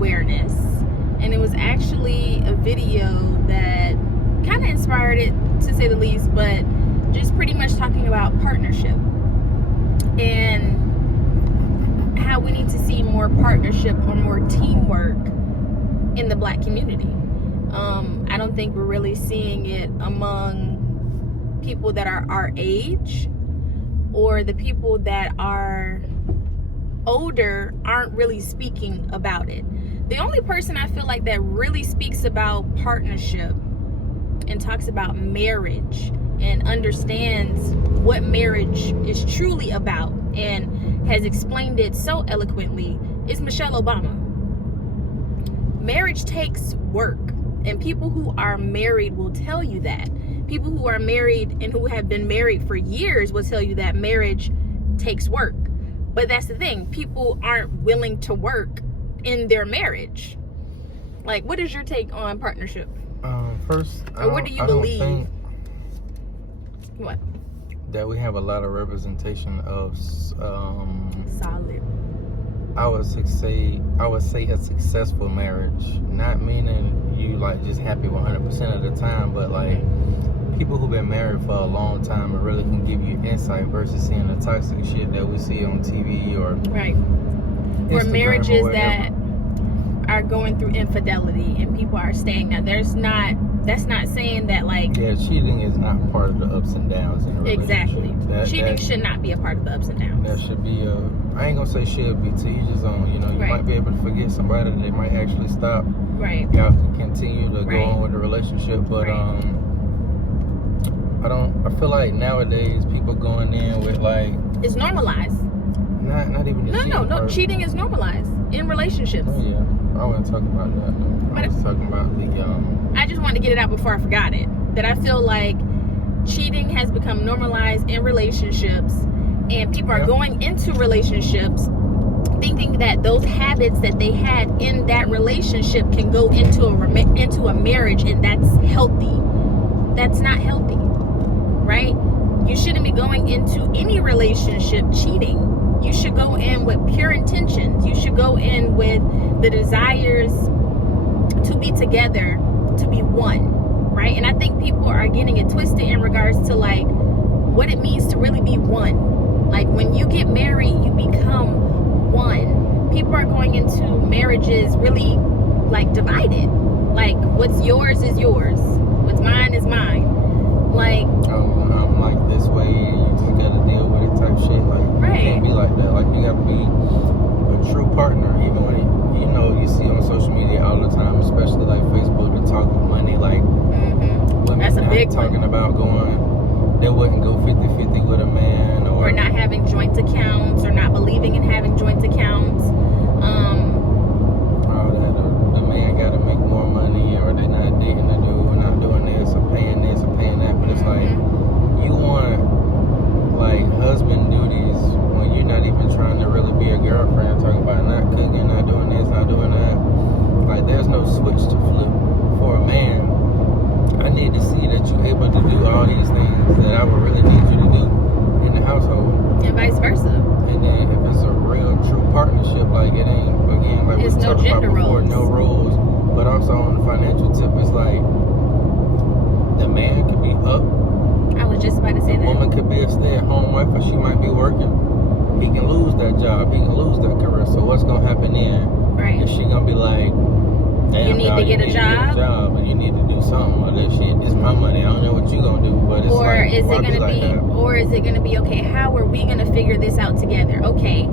awareness, and it was actually a video that kind of inspired it, to say the least, but just pretty much talking about partnership and how we need to see more partnership or more teamwork in the Black community. I don't think we're really seeing it among people that are our age, or the people that are older aren't really speaking about it. The only person I feel like that really speaks about partnership and talks about marriage and understands what marriage is truly about and has explained it so eloquently is Michelle Obama. Marriage takes work, and people who are married will tell you that. People who are married and who have been married for years will tell you that marriage takes work. But that's the thing, people aren't willing to work in their marriage. Like, what is your take on partnership? First, or what do you believe? What? That we have a lot of representation of solid. I would say a successful marriage. Not meaning you like just happy 100% of the time, but like people who've been married for a long time and really can give you insight versus seeing the toxic shit that we see on TV or right. Or marriages that are going through infidelity and people are staying. Now that's not saying that like cheating is not part of the ups and downs in a relationship. Exactly. Cheating should not be a part of the ups and downs. That should be I ain't gonna say should be, to each his own. You might be able to forget somebody that they might actually stop. Right. Y'all can continue to go on with the relationship, but I feel like nowadays people going in with like it's normalized. Not even the No. Cheating is normalized in relationships. Oh yeah, I wasn't talking about that. No. I was talking about the I just wanted to get it out before I forgot it. That I feel like cheating has become normalized in relationships, and people are going into relationships thinking that those habits that they had in that relationship can go into a marriage, and that's healthy. That's not healthy, right? You shouldn't be going into any relationship cheating. You should go in with pure intentions. You should go in with the desires to be together, to be one, right? And I think people are getting it twisted in regards to like what it means to really be one. Like when you get married, you become one. People are going into marriages really like divided. Like what's yours is yours. What's mine is mine. Like I'm like this way, you just gotta deal with it type shit. Like you can't be like that. Like you gotta be a true partner, even when you see on social media all the time, especially like Facebook, the talk of money, like women that's a big talking about they wouldn't go 50-50 with a man, or not having joint accounts, or not believing in having joint accounts. All that, or the man gotta make more money, or they're not dating the dude, or not doing this, or paying this, or paying that. But it's like you want like husband duties when you're not even trying to really be a girlfriend, talking about not cooking, not doing this, not doing that. Like there's no switch to flip for a man. I need to see that you're able to do all these things that I would really need you to do in the household, and vice versa. And then if it's a real true partnership, like it ain't, again, like it's we talked about before, no roles. But also on the financial tip, it's like the man could be up. I was just about to say that. The woman could be a stay-at-home wife, or she might be working. He can lose that job. He can lose that career. So what's gonna happen then? Right. Is she gonna be like, damn, you need to get a job, and you need to do something or that shit? This is my money. I don't know what you gonna do, but it's or like, is it gonna be okay? How are we gonna figure this out together? Okay,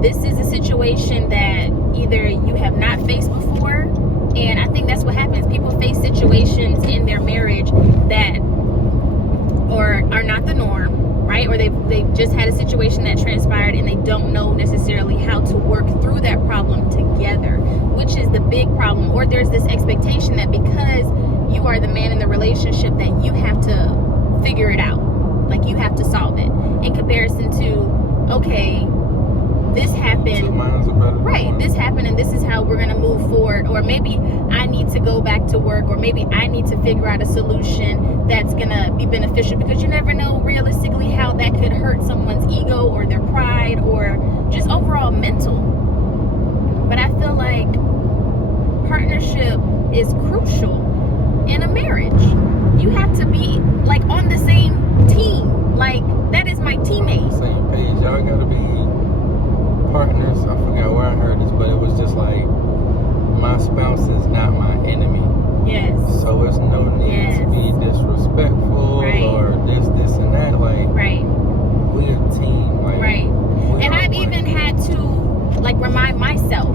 this is a situation that either you have not faced before, and I think that's what happens. People face situations in their marriage that are not the norm, right? Or they've just had a situation that transpired and they don't know necessarily how to work through that problem together, which is the big problem. Or there's this expectation that because you are the man in the relationship that you have to figure it out, like you have to solve it, in comparison to, okay, this happened, right, this happened and this is how we're gonna move forward. Or maybe I need to go back to work, or maybe I need to figure out a solution that's gonna be beneficial, because you never know realistically how that could hurt someone's ego or their pride or just overall mental. But I feel like partnership is crucial in a marriage. You have to be like on the same team. Like, that is my teammate. Same page. Y'all gotta be partners. I forgot where I heard this, but it was just like, my spouse is not my enemy. Yes. So it's no need to be disrespectful or this and that. Like, we a team. Like, and I've even had to like remind myself,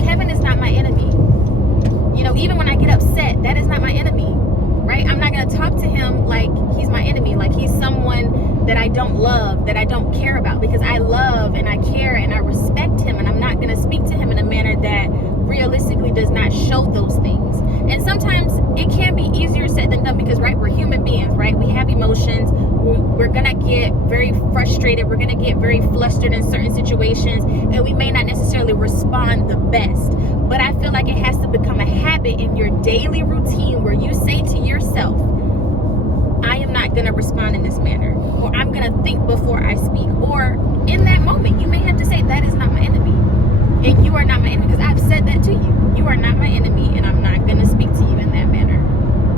Kevin is not my enemy. You know, even when I get upset, that is not my enemy. Right? I'm not gonna talk to him like he's my enemy, like he's someone that I don't love, that I don't care about, because I love and I care and I respect him, and I'm not gonna speak to him in a manner that realistically does not show those things. And sometimes it can be easier said than done, because we're human beings, right? We have emotions. We're gonna get very frustrated, we're gonna get very flustered in certain situations, and we may not necessarily respond the best. But I feel like it has to become a habit in your daily routine where you say to yourself, I am not gonna respond in this manner, or I'm gonna think before I speak, or in that moment you may have to say, that is not my enemy, and you are not my enemy, because I've said that to you. You are not my enemy, and I'm not gonna speak to you in that manner,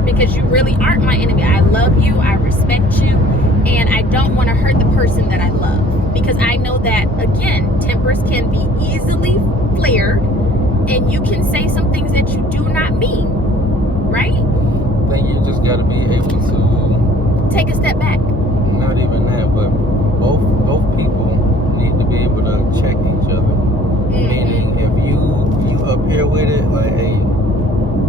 because you really aren't my enemy. I love you, I respect you, and I don't want to hurt the person that I love, because I know that, again, tempers can be easily flared, and you can say some things that you do not mean, right? I think you just got to be able to take a step back. Not even that, but both people need to be able to check each other. Meaning, if you up here with it, like, hey,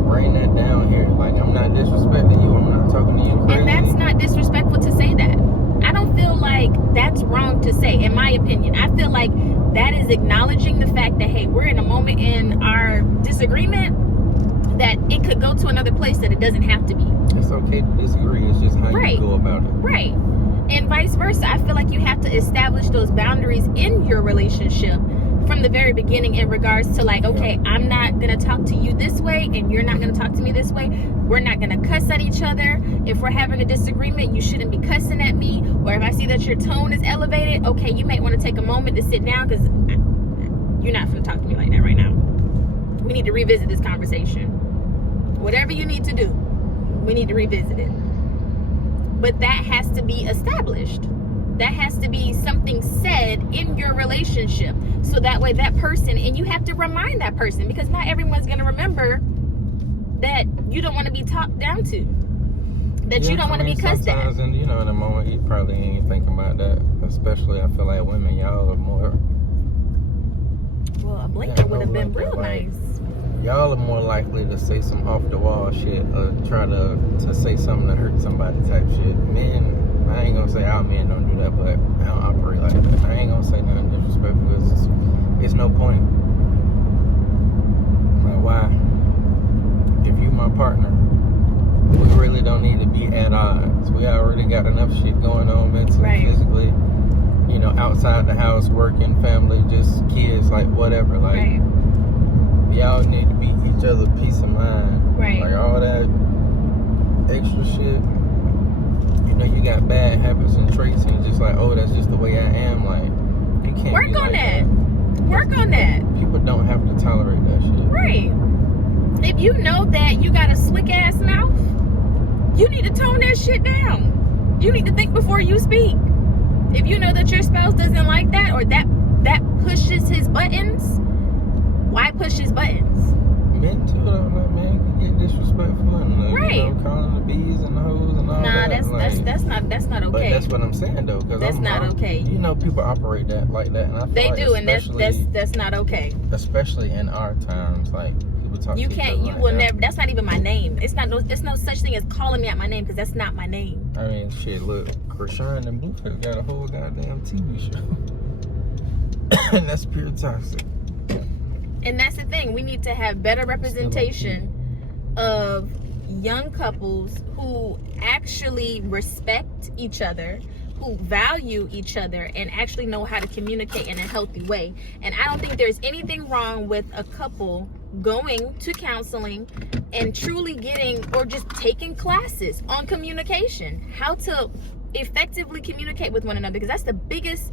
bring that down here. Like, I'm not disrespecting you. I'm not talking to you crazy. And that's not disrespectful to say that. I don't feel like that's wrong to say, in my opinion. I feel like that is acknowledging the fact that, hey, we're in a moment in our disagreement that it could go to another place that it doesn't have to be. It's okay to disagree. It's just how you go about it. Right. And vice versa. I feel like you have to establish those boundaries in your relationship from the very beginning, in regards to like, okay, I'm not gonna talk to you this way, and you're not gonna talk to me this way. We're not gonna cuss at each other. If we're having a disagreement, you shouldn't be cussing at me. Or if I see that your tone is elevated, okay, you might want to take a moment to sit down, because you're not gonna talk to me like that right now. We need to revisit this conversation. Whatever you need to do, we need to revisit it. But that has to be established. That has to be something said in your relationship, so that way that person, and you have to remind that person, because not everyone's going to remember that you don't want to be talked down to, that you don't want to be cussed at. Sometimes, and in the moment, you probably ain't thinking about that. Especially, I feel like women, y'all are more. Well, a blanket would have been real nice. Y'all are more likely to say some off the wall shit, or try to say something to hurt somebody type shit. Men, I ain't gonna say our men don't do that, but I don't operate like that. I ain't gonna say nothing disrespectful, because it's no point. Like, why? If you my partner, we really don't need to be at odds. We already got enough shit going on mentally, physically, outside the house, working, family, just kids, like whatever. Like, y'all need to be each other peace of mind. Like, all that extra shit. You got bad habits and traits, and just like, oh, that's just the way I am. Like, you can't work on that. Work on that. People don't have to tolerate that shit. Right. If you know that you got a slick ass mouth, you need to tone that shit down. You need to think before you speak. If you know that your spouse doesn't like that, or that pushes his buttons, why push his buttons? Men too, though. Like, men can get disrespectful and calling the bees and the hoes and all that. That's not okay. But that's what I'm saying though, because that's not okay. People operate that like that, and I feel they like do, and that's not okay. Especially in our times, like people talk. You to can't. each You other will like never. That's not even my name. It's not. There's no such thing as calling me out my name, because that's not my name. I mean, shit. Look, Krishan and Blueface got a whole goddamn TV show, and that's pure toxic. And that's the thing. We need to have better representation of young couples who actually respect each other, who value each other, and actually know how to communicate in a healthy way. And I don't think there's anything wrong with a couple going to counseling and truly getting, or just taking classes on communication, how to effectively communicate with one another, because that's the biggest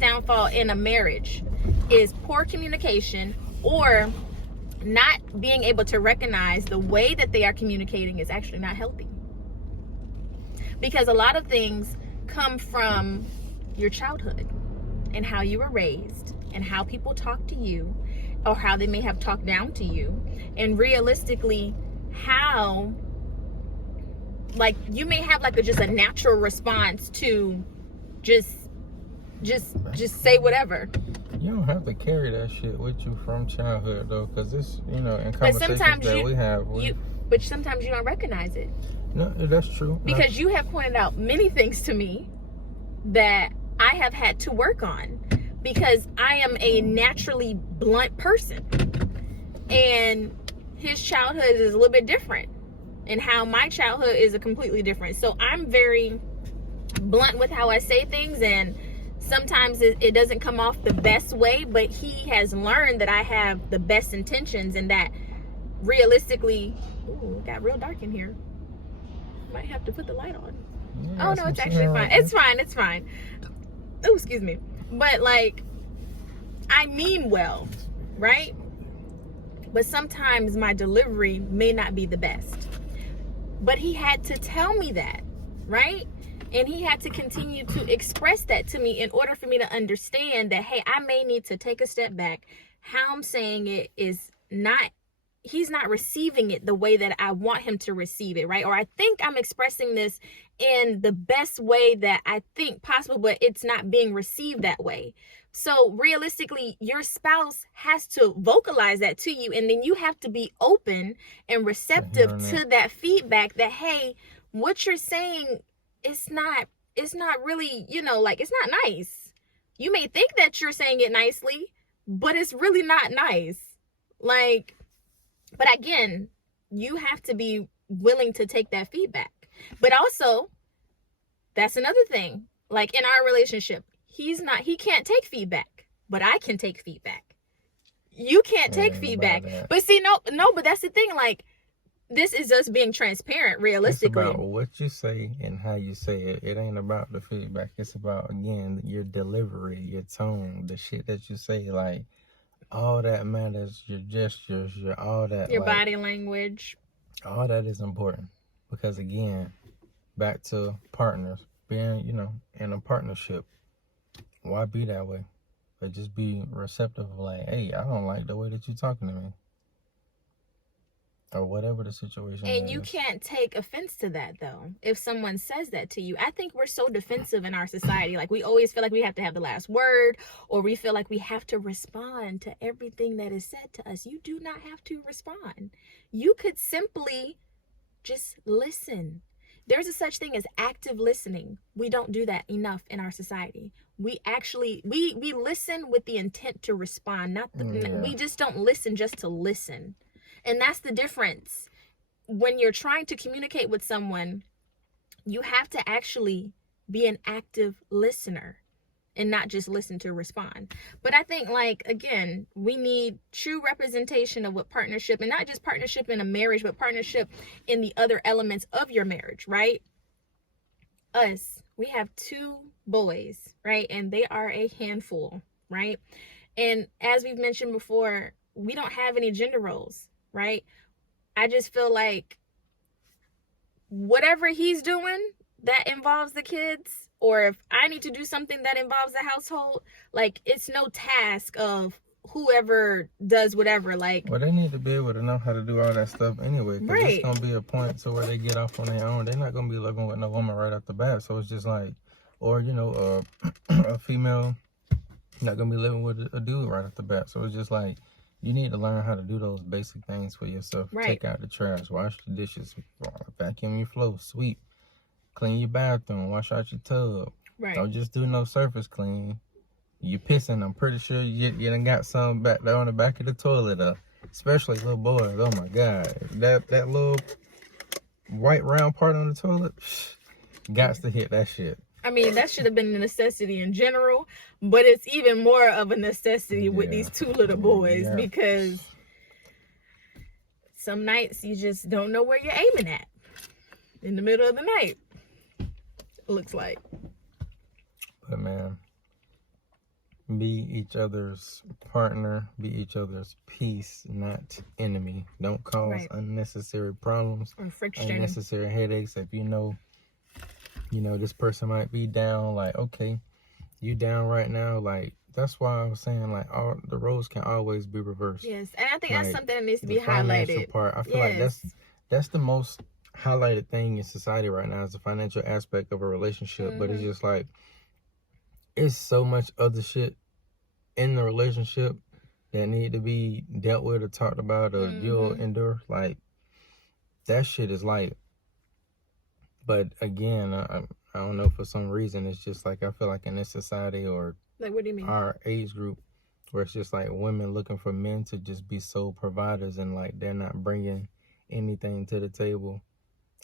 downfall in a marriage, is poor communication, or not being able to recognize the way that they are communicating is actually not healthy. Because a lot of things come from your childhood and how you were raised and how people talk to you, or how they may have talked down to you, and realistically how, like, you may have like just a natural response to just say whatever. You don't have to carry that shit with you from childhood though, because it's, in But conversations sometimes that we have. But sometimes you don't recognize it. No, that's true. Because you have pointed out many things to me that I have had to work on, because I am a naturally blunt person. And his childhood is a little bit different. And how my childhood is a completely different. So I'm very blunt with how I say things, and sometimes it doesn't come off the best way, but he has learned that I have the best intentions, and that realistically, ooh, it got real dark in here. Might have to put the light on. Yeah, oh no, it's actually fine. It's fine. Oh, excuse me. But like, I mean well, right? But sometimes my delivery may not be the best. But he had to tell me that, right? And he had to continue to express that to me in order for me to understand that, hey, I may need to take a step back. How I'm saying it is not, he's not receiving it the way that I want him to receive it, right? Or I think I'm expressing this in the best way that I think possible, but it's not being received that way. So realistically, your spouse has to vocalize that to you, and then you have to be open and receptive to that feedback that, hey, what you're saying, it's not really, like, it's not nice. You may think that you're saying it nicely, but it's really not nice. Like, but again, you have to be willing to take that feedback. But also, that's another thing. Like, in our relationship, he can't take feedback, but I can take feedback. You can't take feedback. But see, no, but that's the thing. Like, this is us being transparent, realistically. It's about what you say and how you say it. It ain't about the feedback. It's about, again, your delivery, your tone, the shit that you say. Like, all that matters, your gestures, all that. Your body language. All that is important. Because, again, back to partners, being, in a partnership, why be that way? But just be receptive of, like, hey, I don't like the way that you're talking to me. Or whatever the situation is. And you can't take offense to that, though, if someone says that to you. I think we're so defensive in our society. Like, we always feel like we have to have the last word, or we feel like we have to respond to everything that is said to us. You do not have to respond. You could simply just listen. There's a such thing as active listening. We don't do that enough in our society. We actually, we listen with the intent to respond. We just don't listen just to listen. And that's the difference. When you're trying to communicate with someone, you have to actually be an active listener and not just listen to respond. But I think, like, again, we need true representation of what partnership, and not just partnership in a marriage, but partnership in the other elements of your marriage, right? We have 2 boys, right? And they are a handful, right? And as we've mentioned before, we don't have any gender roles. Right? I just feel like whatever he's doing that involves the kids, or if I need to do something that involves the household, like, it's no task of whoever does whatever. Like, well, they need to be able to know how to do all that stuff anyway. Because right. It's going to be a point to where they get off on their own. They're not going to be living with no woman right off the bat. So it's just like, or, a female not going to be living with a dude right off the bat. So it's just like, you need to learn how to do those basic things for yourself. Right. Take out the trash, wash the dishes, vacuum your floor, sweep, clean your bathroom, wash out your tub. Right. Don't just do no surface clean. You pissing, I'm pretty sure you done got some back there on the back of the toilet, especially little boys. Oh my God, that little white round part on the toilet, gots to hit that shit. I mean, that should have been a necessity in general, but it's even more of a necessity with these 2 little boys, because some nights you just don't know where you're aiming at in the middle of the night, it looks like. But man, be each other's partner, be each other's peace, not enemy. Don't cause unnecessary problems or friction, unnecessary headaches. If you know this person might be down, like, okay, you down right now, like, that's why I was saying, like, all the roles can always be reversed. Yes, and I think like, that's something that needs to be the financial highlighted. Part, I feel like that's the most highlighted thing in society right now, is the financial aspect of a relationship. But it's just like, it's so much other shit in the relationship that need to be dealt with or talked about or you'll endure. Like, that shit is light. But again, I don't know, for some reason it's just like, I feel like in this society, or like, what do you mean, our age group, where it's just like women looking for men to just be sole providers, and like they're not bringing anything to the table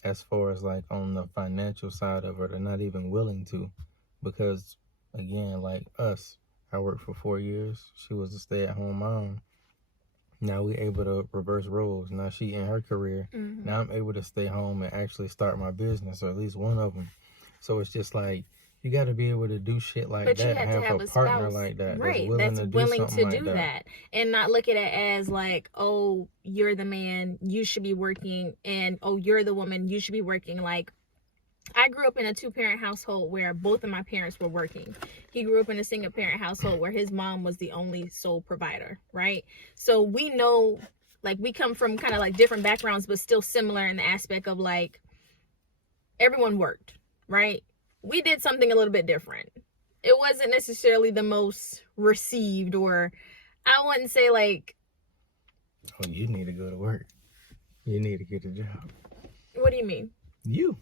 as far as like on the financial side of it. They're not even willing to, because again, like us, I worked for 4 years. She was a stay-at-home mom. Now we able to reverse roles. Now she in her career. Now I'm able to stay home and actually start my business, or at least one of them. So it's just like, you got to be able to do shit like that. You have a partner like that, right? That's willing to do that, and not look at it as like, oh, you're the man, you should be working, and oh, you're the woman, you should be working. Like, I grew up in a 2-parent household where both of my parents were working. He grew up in a single-parent household where his mom was the only sole provider, right? So we know, like, we come from kind of like different backgrounds, but still similar in the aspect of like, everyone worked, right? We did something a little bit different. It wasn't necessarily the most received, or I wouldn't say like, oh, you need to go to work. You need to get a job. What do you mean? You.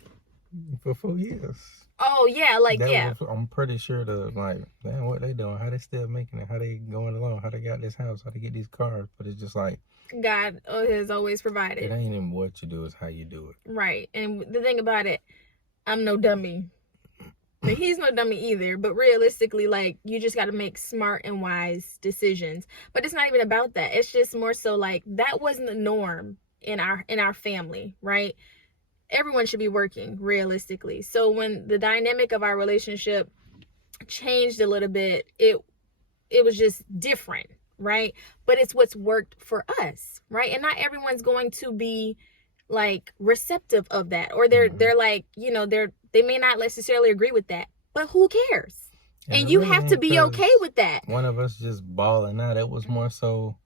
For 4 years. Oh yeah, like I'm pretty sure like, man, what they doing? How they still making it? How they going along? How they got this house? How they get these cars? But it's just like, God has always provided. It ain't even what you do, it's how you do it. Right. And the thing about it, I'm no dummy. But he's no dummy either. But realistically, like, you just got to make smart and wise decisions. But it's not even about that. It's just more so like, that wasn't the norm in our family, right? Everyone should be working, realistically. So when the dynamic of our relationship changed a little bit, it was just different, right? But it's what's worked for us, right? And not everyone's going to be like receptive of that, or they're like, they may not necessarily agree with that, but who cares? And you have to be okay with that. One of us just balling out. It was more so,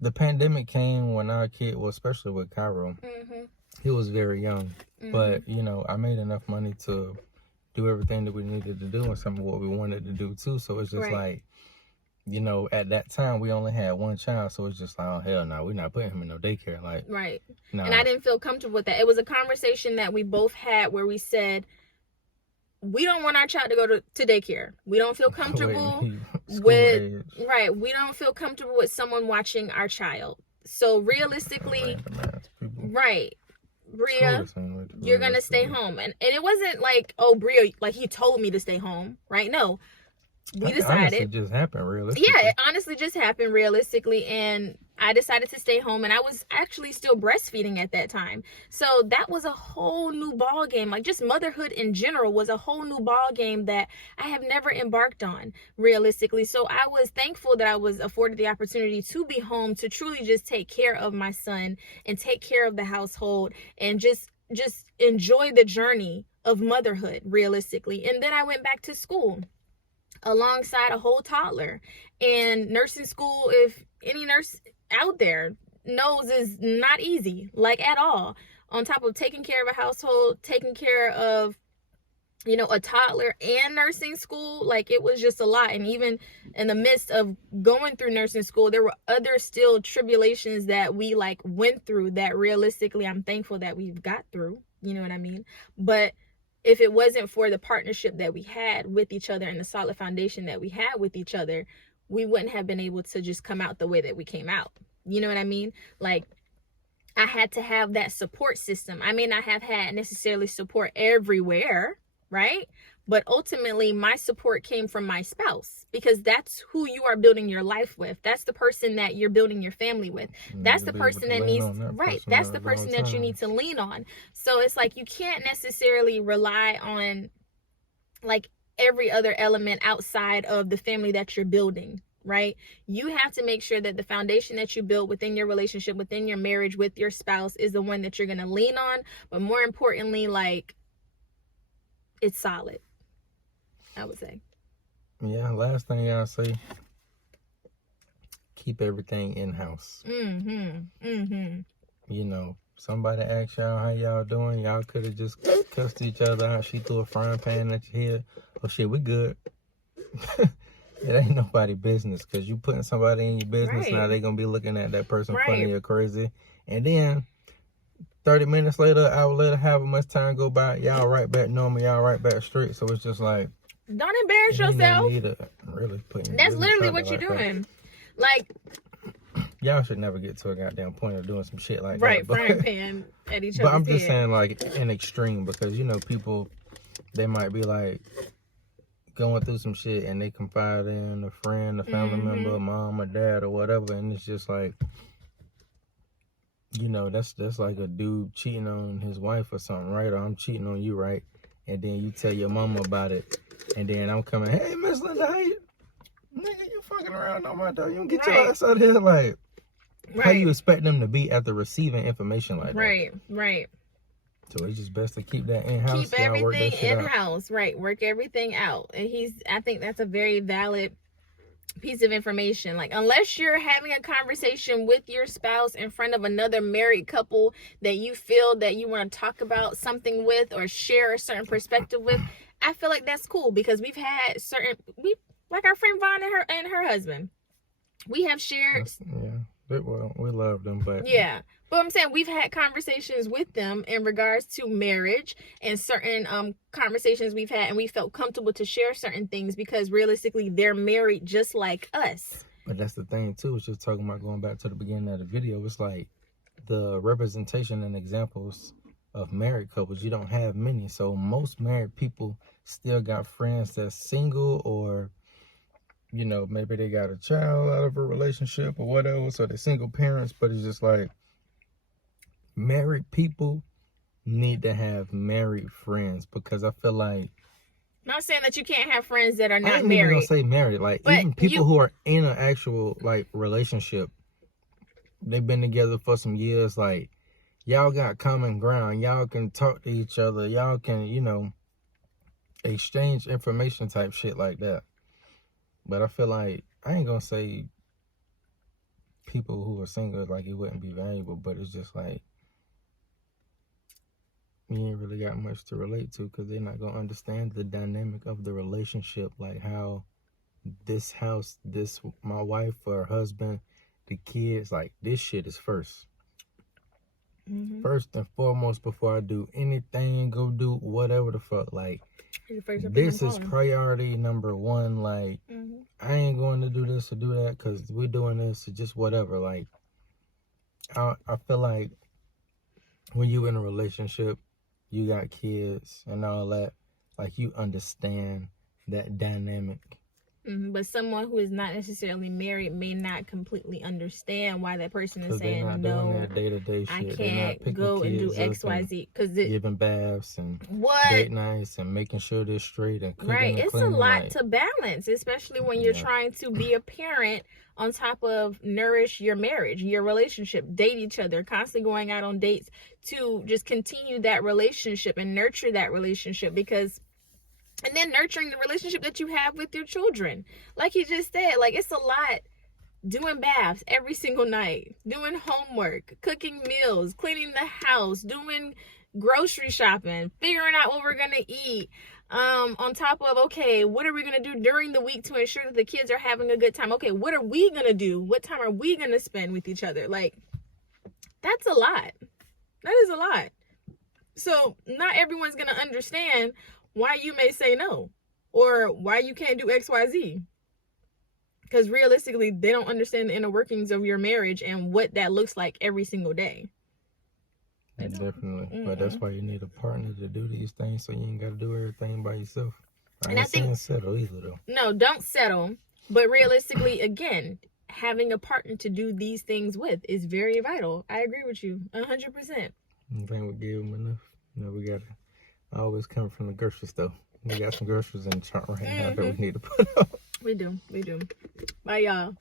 the pandemic came when our kid, well, especially with Cairo, he was very young. But, I made enough money to do everything that we needed to do and some of what we wanted to do too. So it's just like, at that time we only had one child. So it's just like, oh, hell no, we're not putting him in no daycare. Like, right. No. And I didn't feel comfortable with that. It was a conversation that we both had where we said, we don't want our child to go to daycare. We don't feel comfortable with, right. We don't feel comfortable with someone watching our child. So realistically, right. Bria, you're going to stay home. And it wasn't like, oh, Bria, like he told me to stay home, right? No, we decided. It just happened realistically. Yeah, it honestly just happened realistically. And I decided to stay home, and I was actually still breastfeeding at that time. So that was a whole new ball game. Like, just motherhood in general was a whole new ball game that I have never embarked on realistically. So I was thankful that I was afforded the opportunity to be home, to truly just take care of my son and take care of the household and just enjoy the journey of motherhood realistically. And then I went back to school alongside a whole toddler. And nursing school, if any nurse out there knows, is not easy, like, at all. On top of taking care of a household, taking care of a toddler, and nursing school, like, it was just a lot. And even in the midst of going through nursing school, there were other still tribulations that we like went through that realistically I'm thankful that we've got through, you know what I mean? But if it wasn't for the partnership that we had with each other and the solid foundation that we had with each other, we wouldn't have been able to just come out the way that we came out. You know what I mean? Like, I had to have that support system. I may not have had necessarily support everywhere, right? But ultimately, my support came from my spouse, because that's who you are building your life with. That's the person that you're building your family with. That's the person that needs, right? That's the person that you need to lean on. So it's like, you can't necessarily rely on, like, every other element outside of the family that you're building, right? You have to make sure that the foundation that you build within your relationship, within your marriage with your spouse is the one that you're going to lean on. But more importantly, like, it's solid, I would say. Yeah, last thing I'll say, keep everything in-house. You know, somebody asks y'all how y'all doing, y'all could have just cussed each other out. She threw a frying pan at your head. Oh shit, we good. It ain't nobody business, because you putting somebody in your business. Right. Now they gonna be looking at that person Right. funny or crazy, and then 30 minutes later, hour later, however much time go by, y'all right back normal, y'all right back straight. So it's just like, don't embarrass ain't no yourself. need to really put your That's business literally out what there you're like that. doing. Like, Y'all should never get to a goddamn point of doing some shit like right, that. But, frying pan at each other's but I'm just head. saying, like, an extreme, because, you know, people, they might be like going through some shit and they confide in a friend, a family member, mom or dad or whatever, and it's just like, you know, that's like a dude cheating on his wife or something, right? Or I'm cheating on you, right? And then you tell your mama about it, and then I'm coming, hey, Miss Linda, how you? Nigga, you fucking around on my door. You don't get your ass out of here. Like, how you expect them to be after receiving information like that? Right. So it's just best to keep that in-house. Keep everything in-house, right? Work everything out. And I think that's a very valid piece of information. Like, unless you're having a conversation with your spouse in front of another married couple that you feel that you want to talk about something with or share a certain perspective with, I feel like that's cool, because we've had like our friend Vaughn and her husband, we have shared. Well, we love them, but but I'm saying we've had conversations with them in regards to marriage, and certain conversations we've had, and we felt comfortable to share certain things because realistically they're married just like us. But that's the thing too. It's just talking about, going back to the beginning of the video, it's like the representation and examples of married couples, you don't have many. So most married people still got friends that's single, or, you know, maybe they got a child out of a relationship or whatever, so they're single parents. But it's just like, married people need to have married friends, because I feel like, Not saying that you can't have friends that are not I ain't married. even gonna say married, like, but even people who are in an actual, like, relationship, they've been together for some years, like, y'all got common ground, y'all can talk to each other, y'all can, you know, exchange information type shit like that. But I feel like, I ain't gonna say people who are single, like, it wouldn't be valuable, but it's just like, you ain't really got much to relate to, because they're not gonna understand the dynamic of the relationship, like how this house, my wife or husband, the kids, like, this shit is first. First and foremost, before I do anything, go do whatever the fuck, like, this is priority number one. Like, I ain't going to do this or do that because we're doing this or just whatever. Like, I feel like when you in a relationship, you got kids and all that, like, you understand that dynamic. But someone who is not necessarily married may not completely understand why that person is saying, not no, doing that day-to-day I shit. can't go and do X, Y, Z. Because giving baths and date nights and making sure they're straight and cooking and it's cleaning, a lot to balance, especially when you're trying to be a parent on top of nourish your marriage, your relationship, date each other, constantly going out on dates to just continue that relationship and nurture that relationship, and then nurturing the relationship that you have with your children. Like you just said, like, it's a lot. Doing baths every single night, doing homework, cooking meals, cleaning the house, doing grocery shopping, figuring out what we're going to eat. On top of, okay, what are we going to do during the week to ensure that the kids are having a good time? Okay, what are we going to do? What time are we going to spend with each other? Like, that's a lot. That is a lot. So not everyone's going to understand why you may say no, or why you can't do X, Y, Z. Because realistically, they don't understand the inner workings of your marriage and what that looks like every single day. Definitely. But that's why you need a partner to do these things, so you ain't got to do everything by yourself. I ain't saying settle either, though. No, don't settle. But realistically, again, having a partner to do these things with is very vital. I agree with you 100%. I think we gave them enough. You know, we got to I always come from the grocery store. We got some groceries in the trunk right now that we need to put up. We do. Bye, y'all.